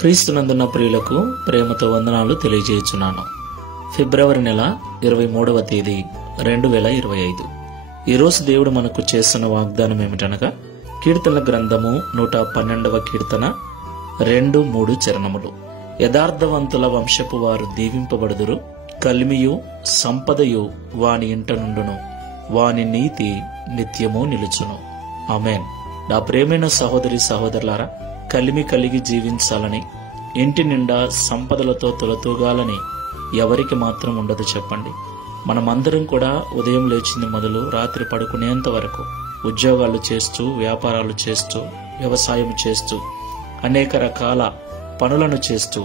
క్రీస్తునందున్న ప్రియులకు ప్రేమతో వందనాలు తెలియజేయుచున్నాను. ఫిబ్రవరి నెల 23వ తేదీ 2025. ఈరోజు దేవుడు మనకు చేస్తున్న వాగ్దానం ఏమిటనగా, కీర్తనల గ్రంథము 112వ కీర్తన 2-3 చరణములు. యథార్థవంతుల వంశపు వారు దీవింపబడుదురు, కలిమియు సంపదయు వాని ఇంట నుండును, వాని నీతి నిత్యము నిలుచును. ఆమేన్. నా ప్రేమైన సహోదరి సహోదరులారా, కలిమి కలిగి జీవించాలని, ఇంటి నిండా సంపదలతో తొలతూగాలని ఎవరికి మాత్రం ఉండదు చెప్పండి. మనమందరం కూడా ఉదయం లేచింది మొదలు రాత్రి పడుకునేంత వరకు ఉద్యోగాలు చేస్తూ, వ్యాపారాలు చేస్తూ, వ్యవసాయం చేస్తూ, అనేక రకాల పనులను చేస్తూ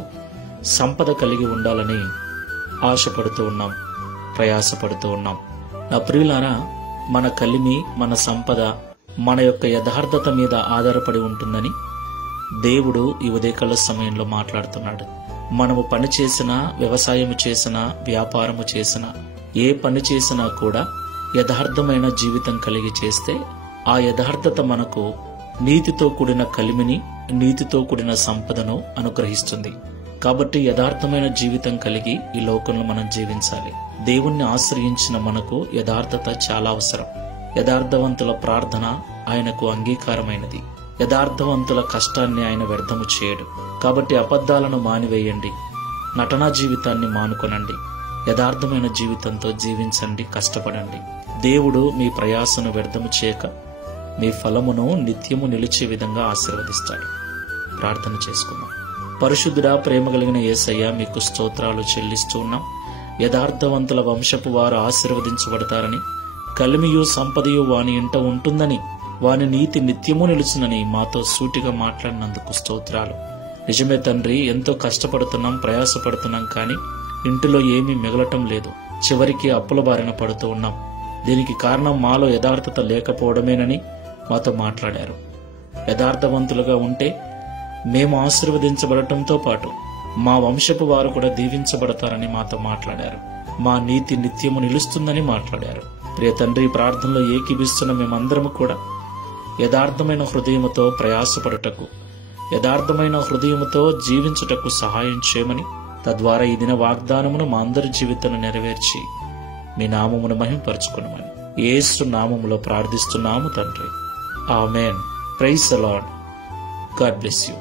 సంపద కలిగి ఉండాలని ఆశపడుతూ ఉన్నాం, ప్రయాసపడుతూ ఉన్నాం. నా ప్రియులారా, మన కలిమి, మన సంపద మన యొక్క యథార్థత మీద ఆధారపడి ఉంటుందని దేవుడు ఈ ఉదయకాల సమయంలో మాట్లాడుతున్నాడు. మనము పని చేసినా, వ్యవసాయము చేసినా, వ్యాపారము చేసినా, ఏ పని చేసినా కూడా యథార్థమైన జీవితం కలిగి చేస్తే ఆ యథార్థత మనకు నీతితో కూడిన కలిమిని, నీతితో కూడిన సంపదను అనుగ్రహిస్తుంది. కాబట్టి యథార్థమైన జీవితం కలిగి ఈ లోకంలో మనం జీవించాలి. దేవుణ్ణి ఆశ్రయించిన మనకు యథార్థత చాలా అవసరం. యథార్థవంతుల ప్రార్థన ఆయనకు అంగీకారమైనది. యథార్థవంతుల కష్టాన్ని ఆయన వ్యర్థము చేయడు. కాబట్టి అబద్ధాలను మానివేయండి, నటనా జీవితాన్ని మానుకొనండి, యథార్థమైన జీవితంతో జీవించండి, కష్టపడండి. దేవుడు మీ ప్రయాసను వ్యర్థము చేయక మీ ఫలమును నిత్యము నిలిచే విధంగా ఆశీర్వదిస్తాడు. ప్రార్థన చేసుకుందాం. పరిశుద్ధుడా, ప్రేమ కలిగిన యేసయ్య, మీకు స్తోత్రాలు చెల్లిస్తూ ఉన్నాం. యథార్థవంతుల వంశపు వారు ఆశీర్వదించబడతారని, కలిమియు సంపదయు వాని ఇంట ఉంటుందని, వాని నీతి నిత్యము నిలుచునని మాతో సూటిగా మాట్లాడినందుకు స్తోత్రాలు. నిజమే తండ్రి, ఎంతో కష్టపడుతున్నాం, ప్రయాసపడుతున్నాం, కానీ ఇంటిలో ఏమీ మిగలటం లేదు. చివరికి అప్పుల బారిన పడుతూ ఉన్నాం. దీనికి కారణం మాలో యథార్థత లేకపోవడమేనని మాతో మాట్లాడారు. యథార్థవంతులుగా ఉంటే మేము ఆశీర్వదించబడటంతో పాటు మా వంశపు వారు కూడా దీవించబడతారని మాతో మాట్లాడారు. మా నీతి నిత్యము నిలుస్తుందని మాట్లాడారు. ప్రియ తండ్రి, ప్రార్థనలో ఏకీభిస్తున్న మేమందరము కూడా యథార్థమైన హృదయముతో ప్రయాసపడుటకు, యథార్థమైన హృదయముతో జీవించుటకు సహాయం చేయమని, తద్వారా ఈ దిన వాగ్దానమును మా అందరి జీవితాన్ని నెరవేర్చి మీ నామమును మహింపరచుకునమని యేసు నామములో ప్రార్థిస్తున్నాము తండ్రి. ఆమేన్. Praise the Lord. God bless you.